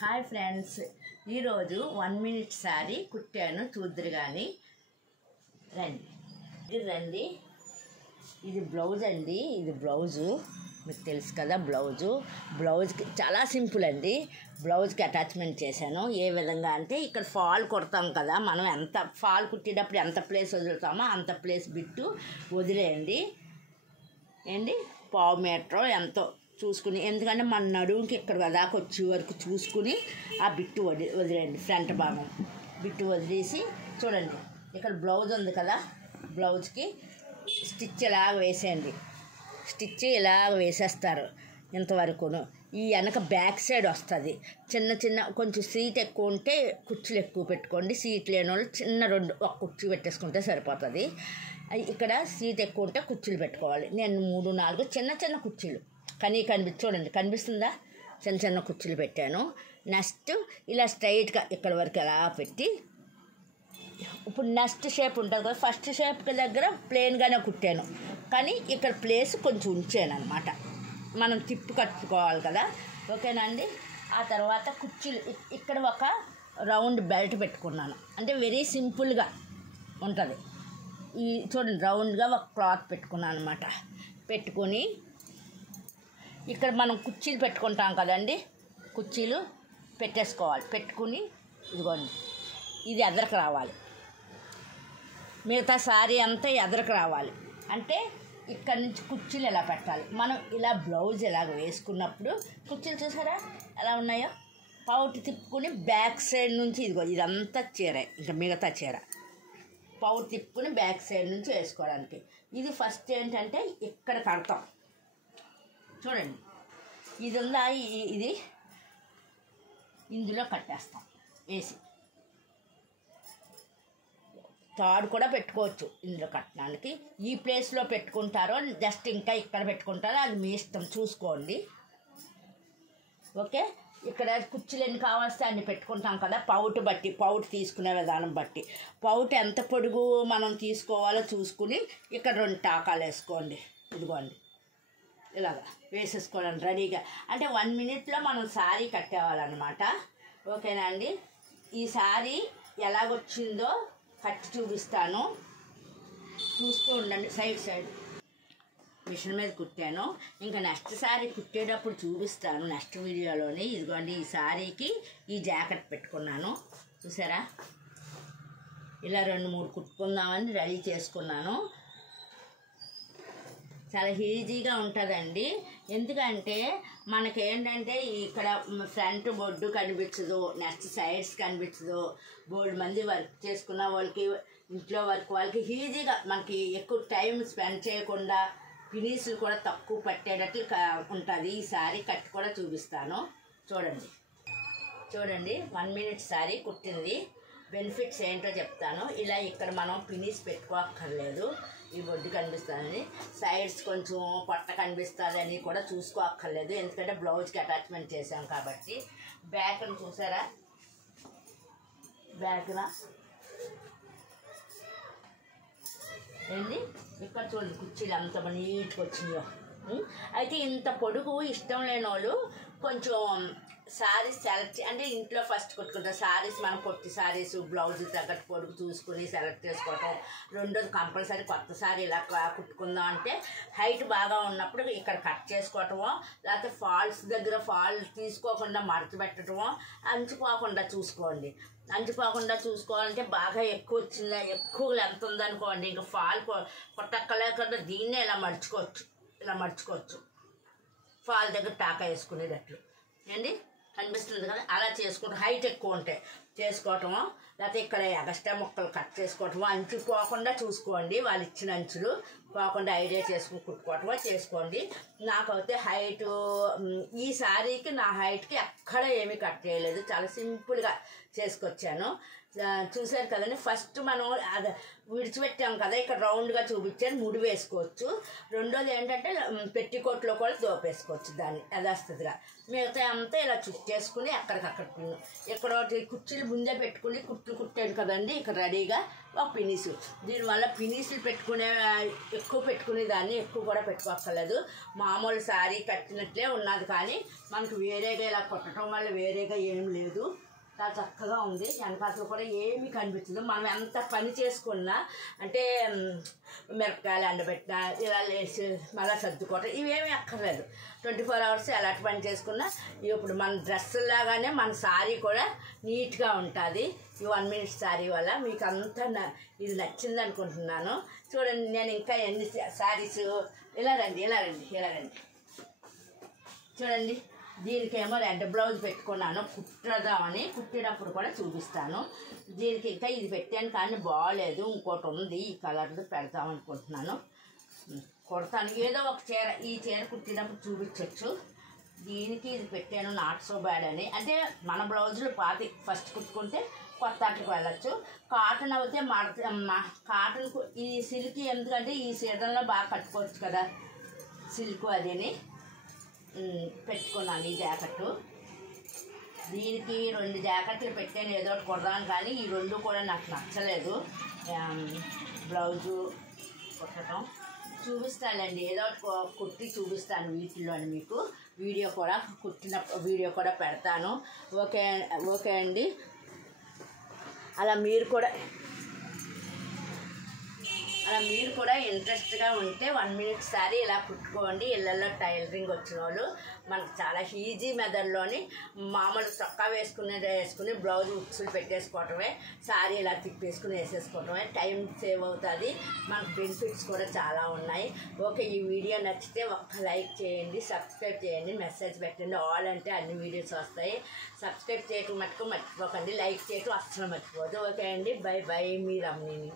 Hi friends, ఈరోజు 1 minute sari కుట్టాను, చూద్దరు కానీ రండి. ఇది బ్లౌజ్ అండి. ఇది బ్లౌజు మీకు తెలుసు కదా. బ్లౌజ్కి చాలా సింపుల్ అండి. బ్లౌజ్కి అటాచ్మెంట్ చేశాను. ఏ విధంగా అంటే ఇక్కడ ఫాల్ కుడతాం కదా, మనం ఎంత ఫాల్ కుట్టేటప్పుడు ఎంత ప్లేస్ వదులుతామో అంత ప్లేస్ బిట్టు వదిలేయండి. పావు మీటర్ ఎంతో చూసుకుని, ఎందుకంటే మన నడుముకి ఇక్కడ దాకా వచ్చే వరకు చూసుకుని ఆ బిట్టు వదిలేయండి. ఫ్రంట్ భాగం బిట్టు వదిలేసి చూడండి, ఇక్కడ బ్లౌజ్ ఉంది కదా, బ్లౌజ్కి స్టిచ్ ఇలాగ వేసేయండి. స్టిచ్ ఇలాగ వేసేస్తారు ఇంతవరకును. ఈ వెనక బ్యాక్ సైడ్ వస్తుంది. చిన్న కొంచెం సీట్ ఎక్కువ ఉంటే కుర్చీలు ఎక్కువ పెట్టుకోండి. సీట్ లేని వాళ్ళు చిన్న ఒక కుర్చీ పెట్టేసుకుంటే సరిపోతుంది. ఇక్కడ సీట్ ఎక్కువ ఉంటే కుర్చీలు పెట్టుకోవాలి. నేను 3-4 చిన్న కుర్చీలు చూడండి, కనిపిస్తుందా? చిన్న కుర్చీలు పెట్టాను. నెక్స్ట్ ఇలా స్ట్రైట్గా ఇక్కడ వరకు ఎలా పెట్టి, ఇప్పుడు నెక్స్ట్ షేప్ ఉంటుంది కదా, ఫస్ట్ షేప్ దగ్గర ప్లెయిన్గానే కుట్టాను, కానీ ఇక్కడ ప్లేస్ కొంచెం ఉంచాను అనమాట. మనం తిప్పు కట్టుకోవాలి కదా, ఓకేనా అండి. ఆ తర్వాత కుర్చీలు ఇక్కడ ఒక రౌండ్ బెల్ట్ పెట్టుకున్నాను. అంటే వెరీ సింపుల్గా ఉంటుంది. ఈ చూడండి, రౌండ్గా ఒక క్లాత్ పెట్టుకున్నాను అనమాట. పెట్టుకొని ఇక్కడ మనం కుర్చీలు పెట్టుకుంటాం కదండి, కుర్చీలు పెట్టేసుకోవాలి. పెట్టుకుని ఇదిగోండి, ఇది ఎదరకు రావాలి. మిగతా సారీ అంతా ఎదరకు రావాలి. అంటే ఇక్కడ నుంచి కుర్చీలు ఎలా పెట్టాలి. మనం ఇలా బ్లౌజ్ ఇలాగ వేసుకున్నప్పుడు కుర్చీలు చూసారా ఎలా ఉన్నాయో, పౌట్ తిప్పుకుని బ్యాక్ సైడ్ నుంచి ఇదంతా చీర, ఇంకా మిగతా చీర పౌట్ తిప్పుకుని బ్యాక్ సైడ్ నుంచి వేసుకోవడానికి. ఇది ఫస్ట్ ఏంటంటే ఇక్కడ కడతాం చూడండి. ఇది ఉందా, ఇది ఇందులో కట్టేస్తాం వేసి. తాడు కూడా పెట్టుకోవచ్చు ఇందులో కట్టడానికి. ఈ ప్లేస్లో పెట్టుకుంటారో జస్ట్ ఇంకా ఇక్కడ పెట్టుకుంటారో అది మీ ఇష్టం, చూసుకోండి. ఓకే, ఇక్కడ కుర్చీలు ఎన్ని కావాల్సి అన్ని పెట్టుకుంటాం కదా, పౌట్ తీసుకునే విధానం బట్టి. పౌట్ ఎంత పొడుగు మనం తీసుకోవాలో చూసుకుని ఇక్కడ 2 టాకాలు వేసుకోండి. ఇదిగోండి, ఇలాగా వేసేసుకోవడం రెడీగా. అంటే 1 మినిట్లో మనం శారీ కట్టేవాలన్నమాట. ఓకేనా అండి. ఈ శారీ ఎలాగొచ్చిందో కట్టి చూపిస్తాను, చూస్తూ ఉండండి. సైడ్ మిషన్ మీద కుట్టాను. ఇంకా నెక్స్ట్ శారీ కుట్టేటప్పుడు చూపిస్తాను నెక్స్ట్ వీడియోలోని. ఇదిగోండి, ఈ శారీకి ఈ జాకెట్ పెట్టుకున్నాను చూసారా. ఇలా 2-3 కుట్టుకుందామని రెడీ చేసుకున్నాను. చాలా ఈజీగా ఉంటుందండి. ఎందుకంటే మనకేంటంటే ఇక్కడ ఫ్రంట్ బొడ్డు కనిపించదు, నెక్స్ట్ సైడ్స్ కనిపించదు. బోల్డ్ మంది వర్క్ చేసుకున్న వాళ్ళకి, ఇంట్లో వర్క్ వాళ్ళకి ఈజీగా మనకి ఎక్కువ టైం స్పెండ్ చేయకుండా ఫినిష్లు కూడా తక్కువ పట్టేటట్లు ఉంటుంది. ఈ శారీ కట్టి కూడా చూపిస్తాను. చూడండి 1 మినిట్ శారీ కుట్టింది. బెనిఫిట్స్ ఏంటో చెప్తాను. ఇలా ఇక్కడ మనం ఫినిష్ పెట్టుకోక్కర్లేదు. ఈ బొడ్డు కనిపిస్తుంది, సైడ్స్ కొంచెం పొట్ట కనిపిస్తుంది అని కూడా చూసుకోక్కర్లేదు, ఎందుకంటే బ్లౌజ్కి అటాచ్మెంట్ చేసాం కాబట్టి. బ్యాక్ని చూసారా, బ్యాక్న ఇక్కడ చూడండి కుర్చీలు అంత నీట్గా వచ్చినాయో. అయితే ఇంత పొడుగు ఇష్టం లేని వాళ్ళు కొంచెం శారీస్ సెలెక్ట్, అంటే ఇంట్లో ఫస్ట్ కొట్టుకుంటారు శారీస్, మనం పొట్టి శారీస్ బ్లౌజ్ తగ్గట్టు పొడుగు చూసుకుని సెలెక్ట్ చేసుకోవటం. రెండోది కంపల్సరీ కొత్త శారీ ఇలా కుట్టుకుందాం అంటే హైట్ బాగా ఉన్నప్పుడు ఇక్కడ కట్ చేసుకోవటమో, లేకపోతే ఫాల్స్ దగ్గర ఫాల్ తీసుకోకుండా మడత పెట్టడమో, అంచుకోకుండా చూసుకోండి. అంచుకోకుండా చూసుకోవాలంటే బాగా ఎక్కువ వచ్చిందా, ఎక్కువ లెంత్ ఉందనుకోండి, ఇంకా ఫాల్ కొట్టక్కలేకుండా దీన్నే ఇలా మర్చుకోవచ్చు. ఫాల్ దగ్గర టాకా వేసుకునేటట్లు కనిపిస్తుంది కదా, అలా చేసుకుంటాం. హైట్ ఎక్కువ ఉంటే చేసుకోవటమో, లేకపోతే ఇక్కడ ఎగస్ట్రా ముక్కలు కట్ చేసుకోవటమో, అంచు పోకుండా చూసుకోండి. వాళ్ళు ఇచ్చిన అంచులు పోకుండా ఐడియా చేసుకుని కుట్టుకోవటమో చేసుకోండి. నాకైతే హైటు ఈ శారీకి నా హైట్కి ఎక్కడ ఏమీ కట్ చేయలేదు, చాలా సింపుల్గా చేసుకొచ్చాను. చూసారు కదండి. ఫస్ట్ మనం అది విడిచిపెట్టాం కదా, ఇక్కడ రౌండ్గా చూపించాను, ముడి వేసుకోవచ్చు. రెండోది ఏంటంటే పెట్టికోట్లో కూడా దోపేసుకోవచ్చు దాన్ని యథాస్థితిగా. మిగతా అంతా ఇలా చుట్టేసుకుని అక్కడికక్కడ ఇక్కడ కుర్చీలు ముందే పెట్టుకుని కుట్టాను కదండి. ఇక్కడ రెడీగా ఒక పినీసు. దీనివల్ల పినీసులు ఎక్కువ పెట్టుకునేదాన్ని, ఎక్కువ కూడా పెట్టుకోక్కర్లేదు. మామూలు శారీ కట్టినట్లే ఉన్నది, కానీ మనకు వేరేగా ఇలా కుట్టడం వల్ల వేరేగా ఏం లేదు. చాలా చక్కగా ఉంది. వెనకాతలు కూడా ఏమీ కనిపించదు. మనం ఎంత పని చేసుకున్నా, అంటే మిరపకాయలు ఎండబెట్టినా ఇలా లేసి మళ్ళీ సర్దుకోవటం ఇవేమీ అక్కర్లేదు. 24 hours ఎలాంటి పని చేసుకున్నా ఇప్పుడు మన డ్రెస్సులాగానే మన శారీ కూడా నీట్గా ఉంటుంది. ఈ 1 minute శారీ వల్ల మీకు అంతా ఇది నచ్చింది అనుకుంటున్నాను. చూడండి, నేను ఇంకా ఎన్ని శారీస్ ఇలా రండి చూడండి. దీనికేమో రెడ్ బ్లౌజ్ పెట్టుకున్నాను, కుట్టదామని. కుట్టినప్పుడు కూడా చూపిస్తాను. దీనికి ఇంకా ఇది పెట్టాను కానీ బాగోలేదు, ఇంకోటి ఉంది ఈ కలర్ది పెడతాం అనుకుంటున్నాను. కుడతాను ఏదో ఒక చీర, ఈ చీర కుట్టినప్పుడు చూపించవచ్చు. దీనికి ఇది పెట్టాను నాట్ సో బ్యాడ్ అని. అంటే మన బ్లౌజులు పాతి ఫస్ట్ కుట్టుకుంటే కొత్త ఆటకు వెళ్ళచ్చు. కాటన్ అయితే కాటన్ ఈ సిల్క్ ఎందుకంటే ఈ సీజన్లో బాగా కట్టుకోవచ్చు కదా సిల్క్ అదిని పెట్టుకున్నాను. ఈ జాకెట్టు దీనికి 2 జాకెట్లు పెట్టాను ఏదో ఒకటి కుడదాను, కానీ ఈ 2 కూడా నాకు నచ్చలేదు. బ్లౌజు కుట్టడం చూపిస్తానండి, ఏదో ఒకటి కుట్టి చూపిస్తాను వీటిలోని. మీకు కుట్టిన వీడియో కూడా పెడతాను. ఓకే అండి. అలా మీరు కూడా ఇంట్రెస్ట్గా ఉంటే 1 minute శారీ ఇలా కుట్టుకోండి. ఇళ్ళల్లో టైలరింగ్ వచ్చిన వాళ్ళు మనకు చాలా ఈజీ మెథడ్లోని మామూలు చొక్కా వేసుకుని బ్లౌజ్ ఉక్సులు పెట్టేసుకోవటమే, శారీ ఇలా తిప్పేసుకుని వేసేసుకోవటమే. టైం సేవ్ అవుతుంది, మనకు బెనిఫిట్స్ కూడా చాలా ఉన్నాయి. ఓకే, ఈ వీడియో నచ్చితే ఒక్క లైక్ చేయండి, సబ్స్క్రైబ్ చేయండి, మెసేజ్ పెట్టండి. ఆల్ అంటే అన్ని వీడియోస్ వస్తాయి. సబ్స్క్రైబ్ చేయటం మటుకు మర్చిపోకండి, లైక్ చేయటం అస్సలు మర్చిపోదు. ఓకే అండి, బై బై, మీ రమణిని.